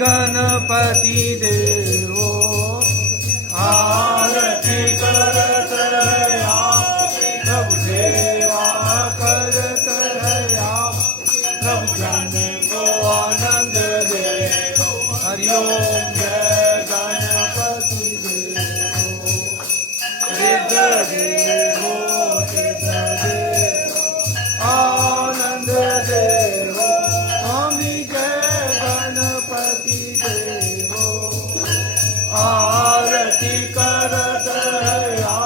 गणपती देवो आरती करत रया प्रभु सेवा करत रया प्रभु जन को आनंद दे हरि ओम जय गणपति देवो सिद्ध देवो सिद्ध देवो आनंद देवो स्वामी जय गणपति देवो आरती करत हया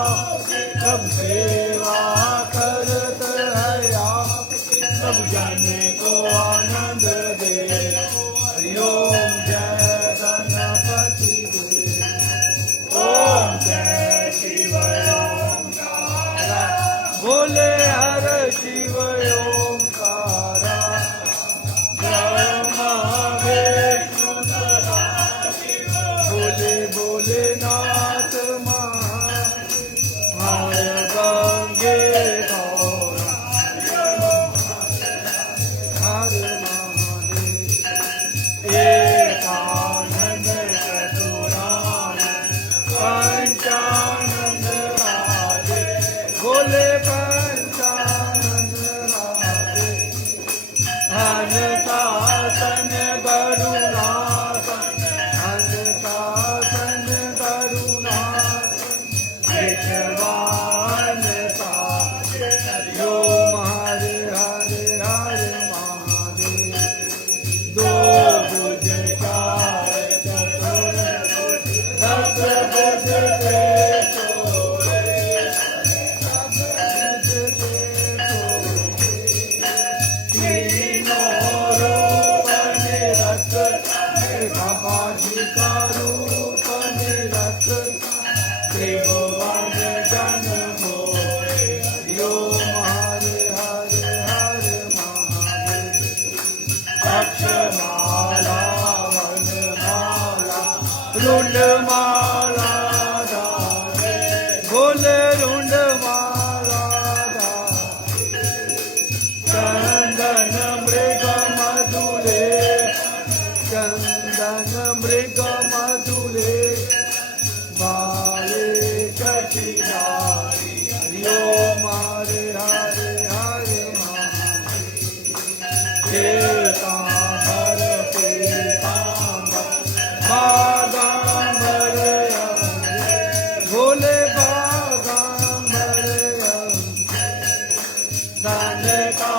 सब सेवा करत हया सब जन को आनंद दे हरि ओम जय गणपति देव ओम जय शिव ओंकारा बोले हर शिव ओंकारा ब्रह्मा विष्णु सदा बोले बोले नाथ हर गंगे गौरा हर महादेव एकानंद चतुरानंद पंचानंद राधे बोले पंचानंद राधे अनकासन गरुणासन अनकासन गरुणासन विश्वान साधे हरि ओम हरे हरे हरे महादेव दो भुज चार चतुर दस भुज से सोए दस भुज से सोए तीनों रूप निरख बाबाजी का रूप निरख त्रिभुवन जन मोहे हरि ओम हरे हरे हरे महादेव अक्षमाला वनमाला रुंडमाला धारे बोले रुंडमाला धारे चंदन मृग मधुले चंदन मृग मधुले बाले कटिहारी हरि ओम हरे हरे हरे महादेव पीतांबर बागांबर भोले बागांबर धन का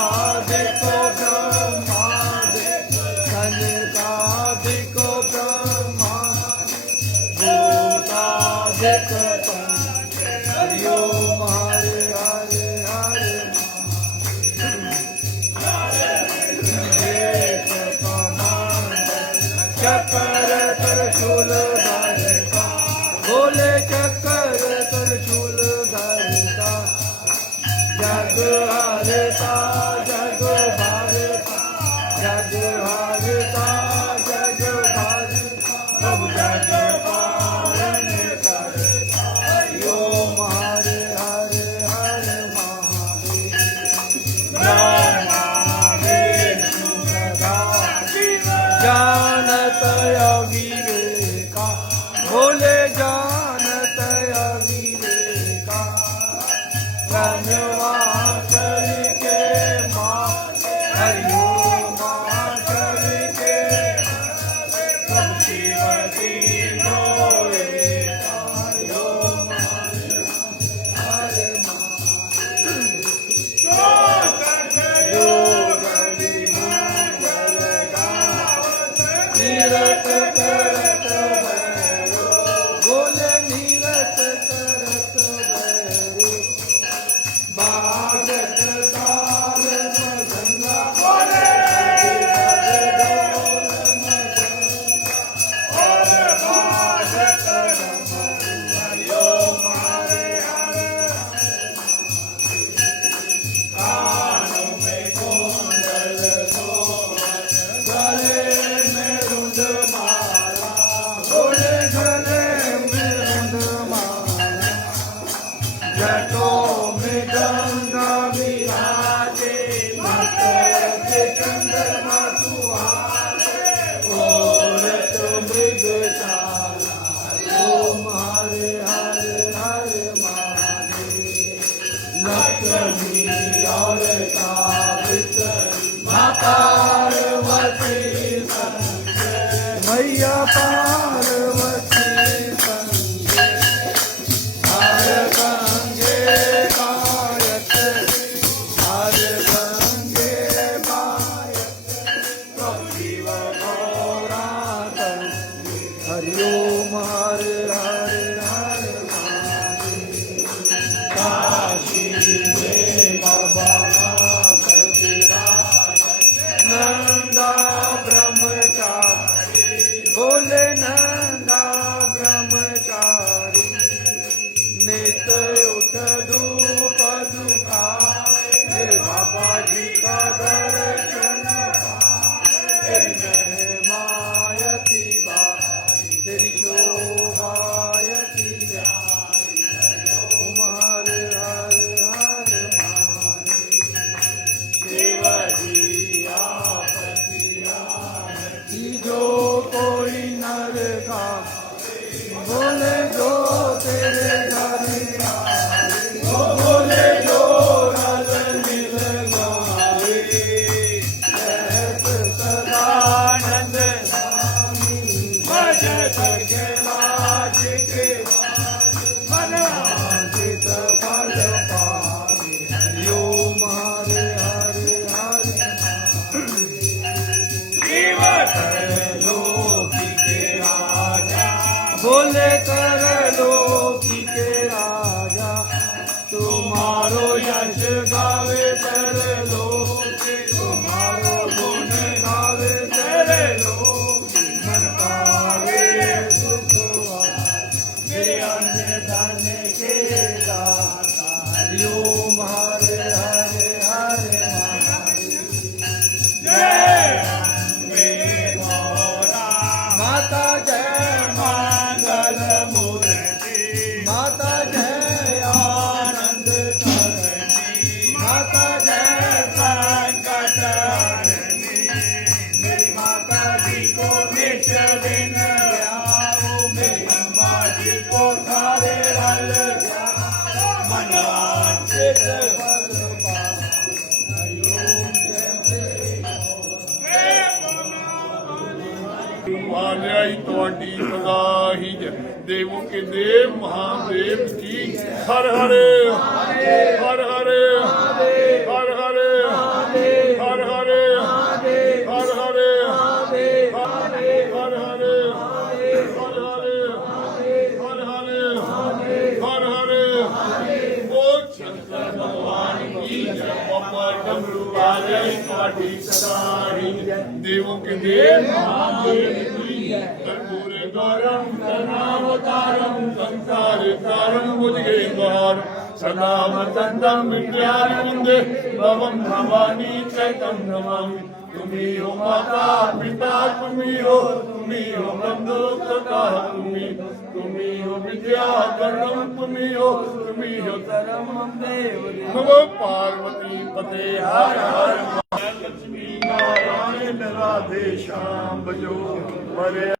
देखो ब्रह्मा धन का देखो ब्रह्मा भूता देखो हरि ओम हरे हरे हरे चंद्रमा सुहाए औरत मृग चाला ओम हरे हरे हरे महादेव लक्ष्मी और सावित्री माता पार्वती संगे मैया पार्वती संगे हर गंगे गायत्री हर गंगे गायत्री कपिल गौरातन हरि ओम हरे हरे हरे महादेव काशी में बाबा नंदा ब्रह्मचारी बोले नंदा ब्रह्मचारी नित उठ धूप दुखा हे बाबा जी का दर्शन तेरी मायती बारी तेरी शोभायती ओम हरे हरे हरे महादेव जो कोई नर का बोले जो तेरे घर वो बोले जो रल मिल गावे सहत सदानंद स्वामी भजत कैलाश के मनवांछित फल पावे हरि ओम हरे हरे हरे बोले कर लोकी के राजा तुम्हारो यश गावे कर लोक तुम्हारो गुण गावे कर लोक मन पावे सुख मेरे अन्य धन के दाता हरि ओम हरे हरे हरे जय अम्बे गौरा माता जय मंगल मूर्ति माता जय आनंद करणी माता जय संकट हरणी मेरी माता जी को नित्य दिन ध्याओ मेरी अम्बा जी को थारे रल ध्याओ मनवांछित फल पाओ हरि ओम मान्याई ਤੁਹਾਡੀ ਪਗਾਹੀ ਦੇਵੋ ਕੇ ਦੇਵ ਮਹਾਦੇਵ ਜੀ ਹਰ ਹਰੇ ਹਰ ਹਰੇ ਹਰ ਹਰੇ ਹਰ ਹਰੇ ਹਰ ਹਰੇ ਹਰ ਹਰੇ ਹਰ ਹਰੇ ਬੋਲ ਸ਼ੰਕਰ ਭਗਵਾਨ ਕੀ ਜੈ ਬਾਬਾ ਡਮਰੂ ਵਾਲੇ ਤੁਹਾਡੀ ਸਦਾਈ ਦੇਵੋ ਕੇ ਦੇਵ ਮਹਾਦੇਵ ਜੀ कर्पूरे गौरम करुणावतारम संसारिकारम बुद्धे द्वार सदा वसंतम विद्यानंदे भवम भवानी चैतम नमामि तुम्ही हो माता पिता तुम्ही हो बंधु सखा तुम्ही हो विद्या कर्म तुम्ही हो परम देव नमो पार्वती पते हर हर लक्ष्मी नारायण राधे श्याम भजो